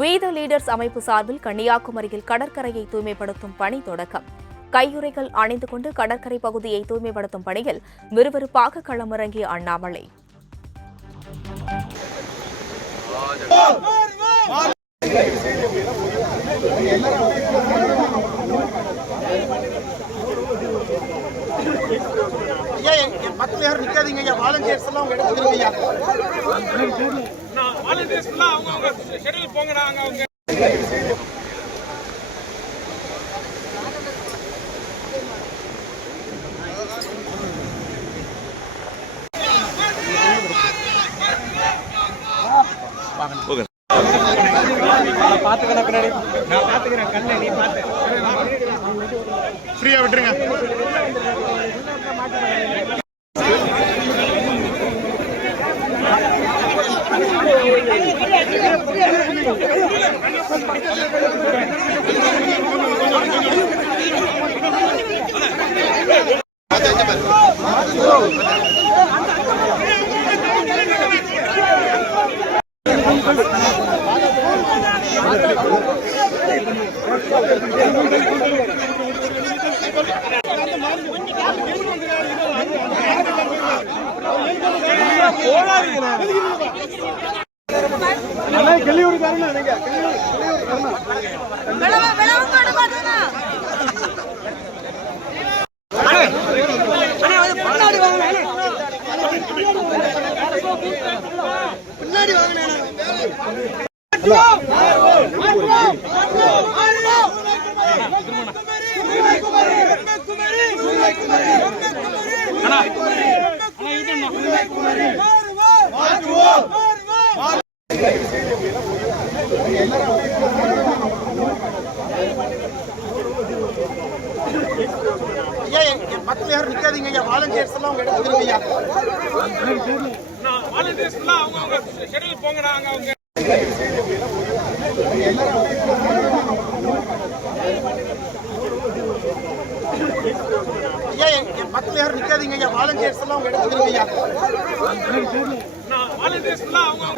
We the Leaders அமைப்பு சார்பில் கன்னியாகுமரியில் கடற்கரையை தூய்மைப்படுத்தும் பணி தொடக்கம். கையுறைகள் அணிந்து கொண்டு கடற்கரை பகுதியை தூய்மைப்படுத்தும் பணியில் விறுவிறுப்பாக களமிறங்கிய அண்ணாமலை. மக்கள் யாரும் நிக்காதீங்க ஐயா, வாலண்டியர்ஸ் எல்லாம் உங்க இடத்துக்கு இருங்க ஐயா. நான் வாலண்டியர்ஸ் எல்லாம் அவங்க ஷெட்யூல் போங்கடா அவங்க. பாத்துக்கணும் பின்னாடி, நான் பாத்துக்கிறேன். கண்ணை நீ பாத்து ஃப்ரீயா விட்டுருங்க. மக்கள் யாரும் நிக்காதீங்க ஐயா, வாலண்டியர்ஸ் எல்லாம் உங்க இடத்துக்கு இருங்க ஐயா. நான் வாலண்டியர்ஸ் எல்லாம் அவங்க ஷெட்யூல் போங்கடா அவங்க. மக்கள் யாரும் நிக்காதீங்க ஐயா, வாலண்டியர்ஸ் எல்லாம் உங்க இடத்துக்கு இருங்க ஐயா. நான் வாலண்டியர்ஸ் எல்லாம் அவங்க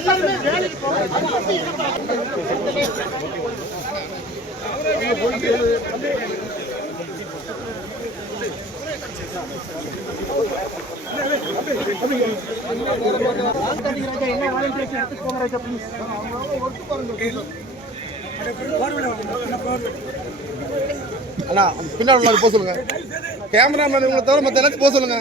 எல்லாருமே வேலைக்கு போங்க. அண்ணா பின்னாடி போக சொல்லுங்க. கேமராமேன் உங்களை தவிர மற்ற எல்லாத்தையும் போக சொல்லுங்க.